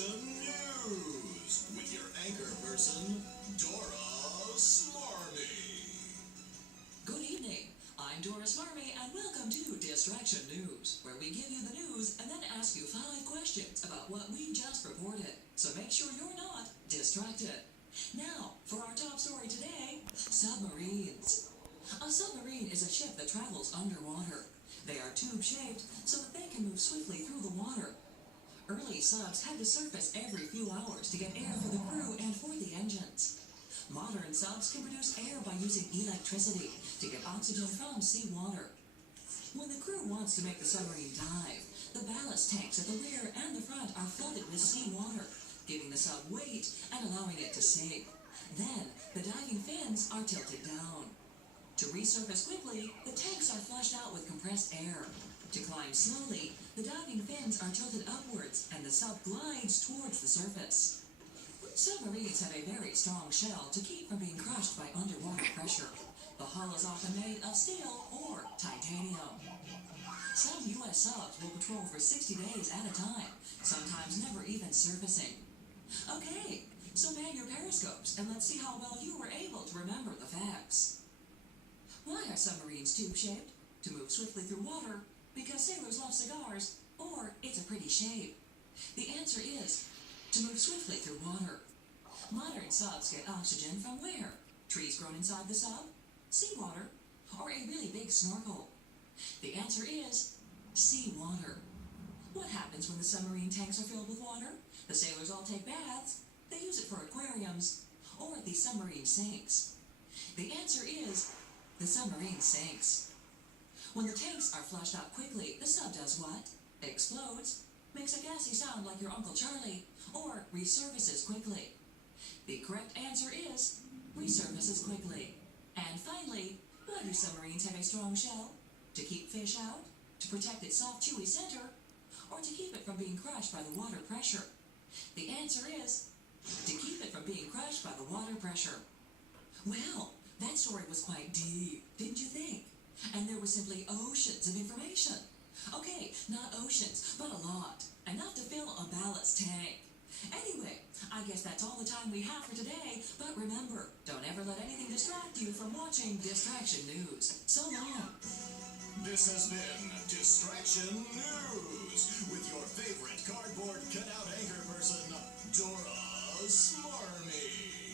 Detraction News with your anchor person, Dora Smarmy. Good evening. I'm Dora Smarmy, and welcome to Distraction News, where we give you the news and then ask you 5 questions about what we just reported. So make sure you're not distracted. Now, for our top story today, submarines. A submarine is a ship that travels underwater. They are tube-shaped so that they can move swiftly through the water. Early subs had to surface every few hours to get air for the crew and for the engines. Modern subs can produce air by using electricity to get oxygen from seawater. When the crew wants to make the submarine dive, the ballast tanks at the rear and the front are flooded with seawater, giving the sub weight and allowing it to sink. Then, the diving fins are tilted down. To resurface quickly, the tanks are flushed out with compressed air. To climb slowly, the diving fins are tilted upwards and the sub glides towards the surface. Submarines have a very strong shell to keep from being crushed by underwater pressure. The hull is often made of steel or titanium. Some U.S. subs will patrol for 60 days at a time, sometimes never even surfacing. Okay, so man your periscopes and let's see how well you were able to remember the facts. Why are submarines tube-shaped? To move swiftly through water, because sailors love cigars, or it's a pretty shape. The answer is to move swiftly through water. Modern subs get oxygen from where? Trees grown inside the sub? Seawater? Or a really big snorkel? The answer is seawater. What happens when the submarine tanks are filled with water? The sailors all take baths. They use it for aquariums. Or the submarine sinks. The answer is the submarine sinks. When the tanks are flushed out quickly, the sub does what? Explodes, makes a gassy sound like your Uncle Charlie, or resurfaces quickly. The correct answer is resurfaces quickly. And finally, why do submarines have a strong shell? To keep fish out? To protect its soft, chewy center? Or to keep it from being crushed by the water pressure? The answer is to keep it from being crushed by the water pressure. Well, that story was quite deep, didn't you think? And there were simply oceans of information. Okay, not oceans, but a lot. Enough to fill a ballast tank. Anyway, I guess that's all the time we have for today, but remember, don't ever let anything distract you from watching Distraction News. So long. This has been Distraction News with your favorite cardboard cutout anchor person, Dora Smarmy.